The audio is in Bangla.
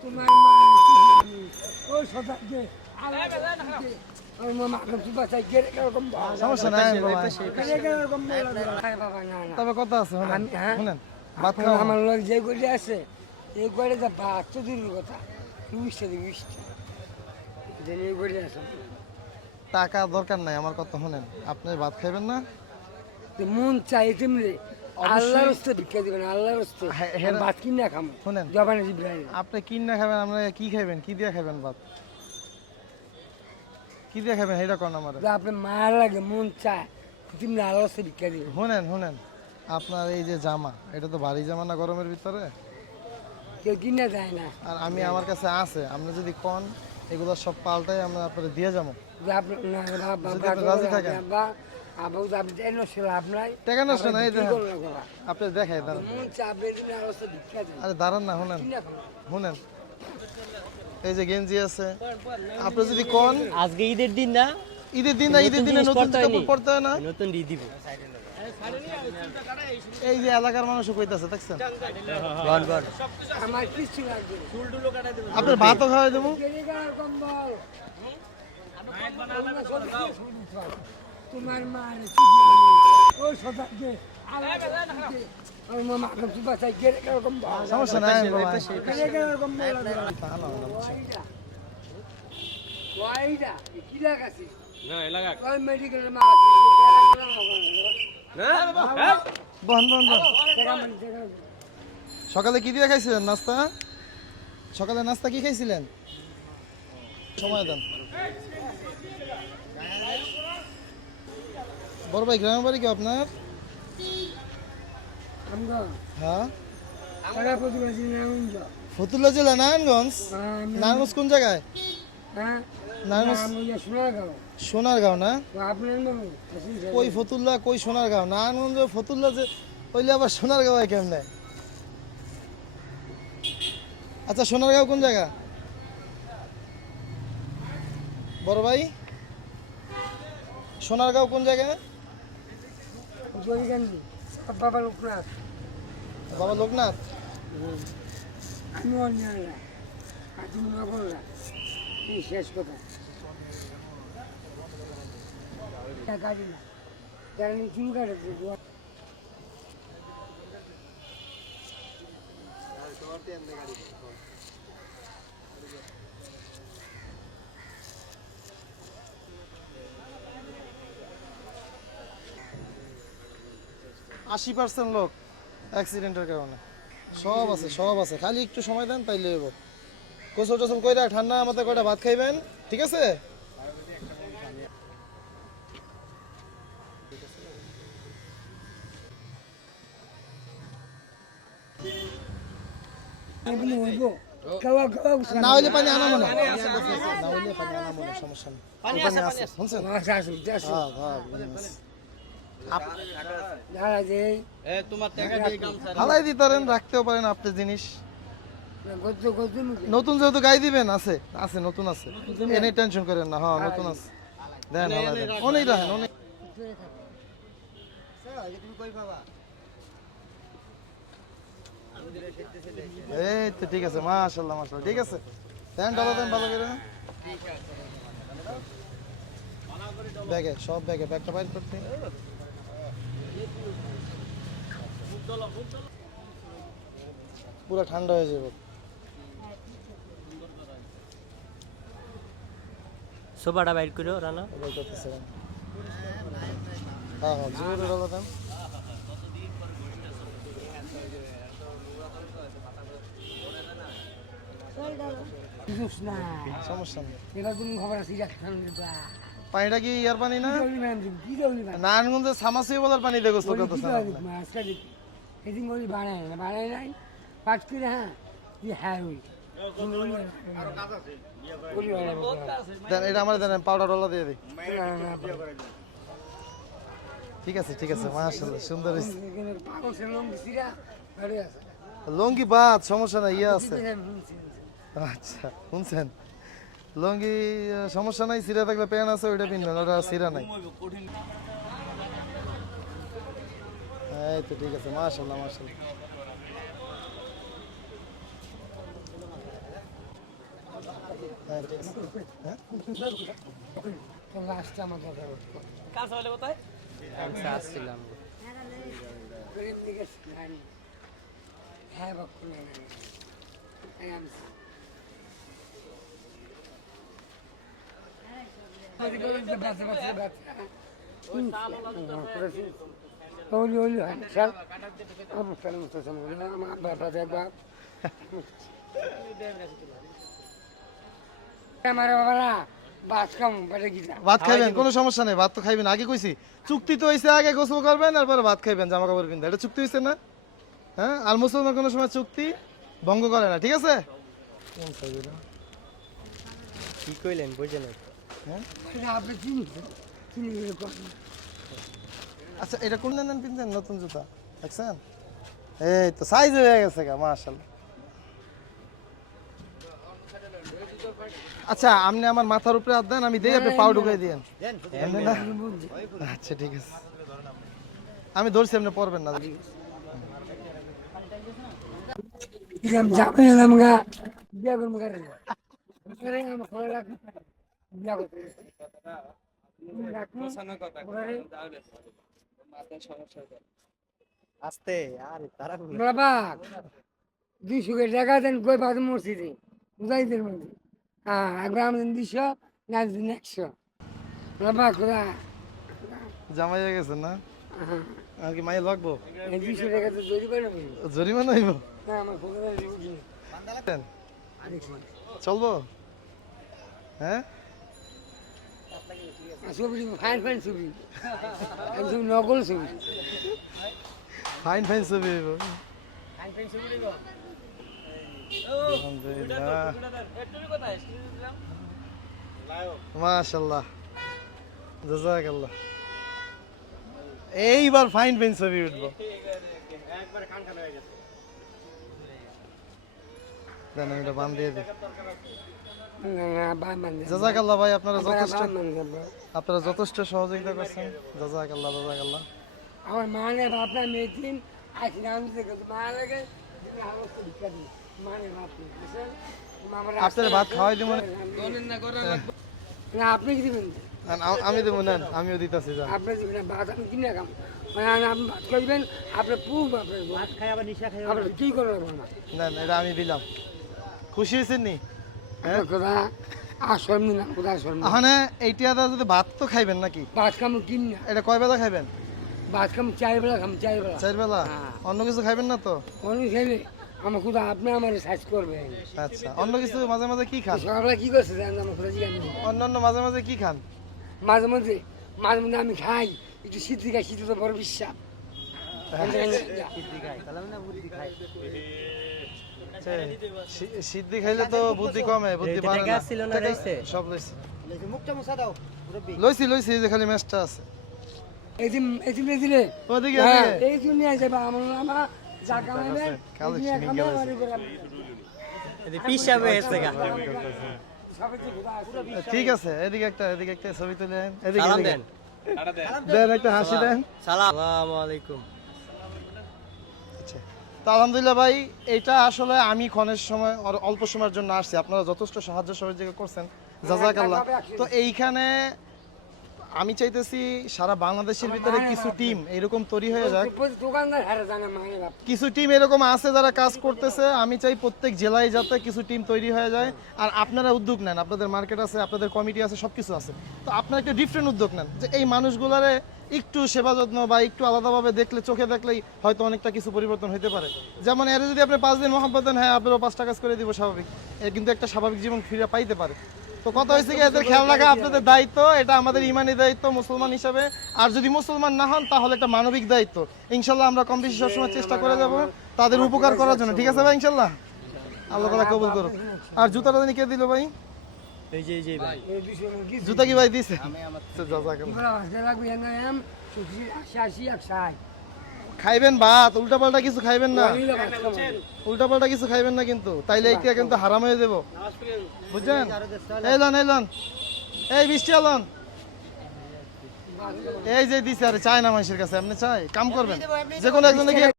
তোমার মা ওই সমস্যা নাই তবে কথা আছে শুনেন হ্যাঁ? শুনেন ভাত আমার লোক যে করে আছে এই যা ভাত তো দূরের কথা। এই আছে টাকা দরকার নাই আমার কথা শুনেন। আপনি ভাত খাইবেন না? মন চাই তেমনি আল্লাহর হস্তে ভিক্ষা দিবেন আল্লাহর হস্তে। ভাত কিনে খামো। শুনেন। জবানে জিব্রাইল। আপনি কি খাবেন আমরা কি খাইবেন? কি দিয়ে খাইবেন ভাত? কি দিয়ে খাবেন এটা কোন আমার আপনি মার লাগে মন চায় তেমনি আল্লাহর হস্তে ভিক্ষা দিবেন। শুনেন শুনেন। আপনার এই যে জামা এটা তো ভারী জামা না গরমের ভিতরে? কেউ কিনে যায় না। আর আমি আমার কাছে আছে আপনি যদি কন এগুলো সব পাল্টাই আমরা দিয়ে যাব। আপনি রাজি থাকেন। আবু লাভ নাই। টাকা নষ্ট নাই, আপনি দেখাই দাঁড়ান। আরে দাঁড়ান না শুনেন। শুনেন। এই যে গেঞ্জি আছে আপনি যদি কন আজকে ঈদের দিন না? ঈদের দিন না ঈদের দিনে জিনিস নতুন কাপড় পরতে হয় না? নতুন দিয়ে দিব। এই যে এলাকার মানুষও কইতাছে দেখছেন? বল বল। আমার কিছু লাগবে আপনার ভাতও খাওয়াই দেবো। তোমার মা ওই সদাকে সমস্যা নাই সকালে কি দিয়ে খাইছিলেন? নাস্তা? সকালে নাস্তা কি খাইছিলেন? সময় দেন। বড় ভাই গ্রামের বাড়ি কি আপনার? হ্যাঁ? ফতুল্লা জেলা নারায়ণগঞ্জ? নারায়ণগঞ্জ। কোন জায়গায়? হ্যাঁ সোনারগাঁও। না? কই ফতুল্লা কই সোনারগাঁও? নারায়ণগঞ্জ ফতুল্লা যে হইলে আবার সোনারগাঁও হয় কেমনে? আচ্ছা সোনারগাঁও কোন জায়গা? বড় ভাই? সোনারগাঁও কোন জায়গা জরিগান্ধি বাবা লোকনাথ। বাবা লোকনাথ? আমি অন্যায় আর তুমি নকলরা এই শেষ কথা। গাড়ি না যারা চুল কাটাচ্ছে আশি পার্সেন্ট লোক অ্যাক্সিডেন্টের কারণে। সব আছে সব আছে। খালি একটু সময় দেন তাইলে হইব। গোসল টোসল কইরা ঠান্ডা আমাদের কয়টা ভাত খাইবেন? ঠিক আছে? না হইলে পানি না। হইলে পানি সমস্যা নেই। পানি আছে শুনছেন? হালাই দিতারেন রাখতেও পারেন আপনি জিনিস। নতুন যেহেতু গাই দিবেন আছে আছে নতুন আছে। এনে টেনশন করেন না হ্যাঁ নতুন আছে। দেন হালাই দেন। অনেক রাখেন অনেক। এই তো ঠিক আছে মাশাল্লাহ মাশাল্লাহ ঠিক আছে। দেন ডালা দেন ভালো করে ব্যাগে সব ব্যাগে ব্যাগটা বাইর করতে। পুরো ঠান্ডা হয়ে যাবে। সোফাটা বাইর করো রানা। হ্যাঁ হ্যাঁ জোরে না সমস্যা নেই। এটা তুমি খবর আছে পানিটা কি ইয়ার পানি না নারায়ণগঞ্জের সামাসি বলার পানি দেখো বানায় না বানায় নাই। পাঁচ করে হ্যাঁ কি হ্যাঁ ওই এটা আমার দেন পাউডার ওলা দিয়ে দিই। ঠিক আছে ঠিক আছে মাশাআল্লাহ সুন্দর লঙ্গি বাদ সমস্যা নাই ইয়ে আছে। আচ্ছা শুনছেন? লঙ্গি সমস্যা নাই সিরা থাকলে প্যান আছে ওইটা পিনবেন ওটা সিরা নাই। এই তো ঠিক আছে মাশাল্লাহ মাশাল্লাহ হ্যাঁ, হ্যাঁ? কাজ হলে কোথায়? আসছিলাম। হ্যাঁ বাবা ওলি ওলি স্যার আমার স্যার মতো আমার বাবা দেখবা আমার বাবারা বাস কাম বেটে গিলা ভাত খাইবেন কোনো সমস্যা নেই ভাত তো খাইবেন। আগে কইছি চুক্তি তো হইছে আগে গোসল করবেন তারপরে ভাত খাইবেন জামা কাপড় কিনতে এটা চুক্তি হয়েছে না? হ্যাঁ? আর মুসলমান কোনো সময় চুক্তি ভঙ্গ করে না ঠিক আছে? কি কইলেন বুঝে নাই হ্যাঁ? আপনি চিনি চিনি আচ্ছা এটা কোন নেন কিনতেন নতুন জুতা। দেখছেন? এই তো সাইজ হয়ে গেছে গা, মাশাআল্লাহ। আচ্ছা আপনি আমার মাথার উপরে হাত দেন, আমি দেই, আপনি পাও ঢুকাই দিয়েন। আচ্ছা ঠিক আছে। আমি ধরছি, আপনি পড়বেন না। আস্তে আর তারা বাবা দুইশো করে টাকা দেন কই পাঁচ মসজিদে। বুঝাই দেন মধ্যে হ্যাঁ একবার আমাদের দুইশো না দিন একশো বাবা খোদা জামাই হয়ে গেছে না? আর কি মাইয়ে লাগবো দুইশো টাকা তো জরি করে জরিমানা হইব। না আমার খবর চলবো? হ্যাঁ? ছবি ফাইন ফাইন ছবি একদম নকল ছবি ফাইন ফাইন ছবি হইব আলহামদুলিল্লাহ। মাশাল্লাহ জাজাকাল্লাহ। এইবার ফাইন ফাইন ছবি উঠবো। দেন আমি এটা বান দিয়ে দিই। জাজাকাল্লাহ ভাই আপনারা যথেষ্ট আপনারা যথেষ্ট সহযোগিতা করছেন। জাজাকাল্লাহ জাজাকাল্লাহ। আমার মানে মা লাগে। তুমি আমার তো ভিক্ষা দিই মানে বাপ নেই, বুঝছেন? আপনার রাস্তায় ভাত খাওয়াই দিব না? আপনি কি দিবেন? আমি দেবো নেন আমিও দিতেছি যা আপনি দিবেন না, ভাত আমি কিনে খাম মানে আপনি ভাত পুব ভাত খাই আবার নিশা খাই কি না এটা আমি দিলাম। খুশি হয়েছেন নি? আপনার কথা আসর না কোথায় আসর না ওখানে এইটা যদি ভাত তো খাইবেন নাকি? ভাত খাম কিন না এটা কয় বেলা খাইবেন? ভাত খাম চার বেলা খাম চার বেলা। চার বেলা? হ্যাঁ। অন্য কিছু খাইবেন না তো? খেলে আমার কোথাও আপনি আমার সাইজ করবেন। আচ্ছা অন্য কিছু মাঝে মাঝে কি খান? সকালবেলা কি করছে জানেন আমার কোথায় জিজ্ঞাসা অন্য অন্য মাঝে মাঝে কি খান? মাঝে মাঝে মাঝে মধ্যে আমি খাই একটু শীত খাই শীত তো? বড় বিশ্বাস শি- সিদ্ধি খাইলে তো বুদ্ধি কমে বুদ্ধি বাড়ে না। ছিল না রইছে? সব লইছি। লইছি লইছি এই যে খালি ম্যাচটা আছে। এই যে এই যে দিলে ওদিকে হ্যাঁ ওদিকে এই জন্য বা আমার আমার পিসাব হয়েছে গা। ঠিক আছে এদিকে একটা এদিকে একটা ছবি তুলে এদিকে সালাম দেন। দেন একটা হাসি দেন। সালাম আলাইকুম। আচ্ছা। তো আলহামদুলিল্লাহ ভাই এটা আসলে আমি ক্ষণের সময় অল্প সময়ের জন্য আসছি। আপনারা যথেষ্ট সাহায্য সহযোগিতা করছেন। জাজাকাল্লাহ। তো এইখানে আমি চাইতেছি সারা বাংলাদেশের ভিতরে কিছু টিম এরকম তৈরি হয়ে যাক। কিছু টিম এরকম আছে যারা কাজ করতেছে। আমি চাই প্রত্যেক জেলায় যাতে কিছু টিম তৈরি হয়ে যায়। আর আপনারা উদ্যোগ নেন। আপনাদের মার্কেট আছে আপনাদের কমিটি আছে সব কিছু আছে। তো আপনারা একটা ডিফারেন্ট উদ্যোগ নেন। যে এই মানুষগুলারে একটু সেবা যত্ন বা একটু আলাদাভাবে দেখলে, চোখে দেখলেই হয়তো অনেকটা কিছু পরিবর্তন হতে পারে। যেমন এর যদি আপনি পাঁচ দিন মহাব্বত দেন হ্যাঁ আপনারও পাঁচটা কাজ করে দিব স্বাভাবিক। কিন্তু একটা স্বাভাবিক জীবন ফিরে পাইতে পারে। তো কথা হয়েছে কি, এদের খেয়াল রাখা আপনাদের দায়িত্ব, এটা আমাদের ইমানি দায়িত্ব, মুসলমান হিসাবে। আর যদি মুসলমান না হন, তাহলে একটা মানবিক দায়িত্ব। ইনশাল্লাহ আমরা কম বেশি সবসময় চেষ্টা করে যাব তাদের উপকার করার জন্য। ঠিক আছে ভাই, ইনশাল্লাহ? আল্লাহ তালা কবুল করুক। আর জুতাটা কে দিল ভাই? এই যে এই ভাই। জুতা কি ভাই দিছে? খাইবেন ভাত উল্টা পাল্টা কিছু খাইবেন না। উল্টা পাল্টা কিছু খাইবেন না কিন্তু। তাইলে এইটা কিন্তু হারাম হয়ে দেবো বুঝছেন? এই লন এই লন। এই বৃষ্টি আলন। এই যে দিছে আরে চায় না মানুষের কাছে আপনি চাই কাম করবেন। যে কোনো একজনে গিয়ে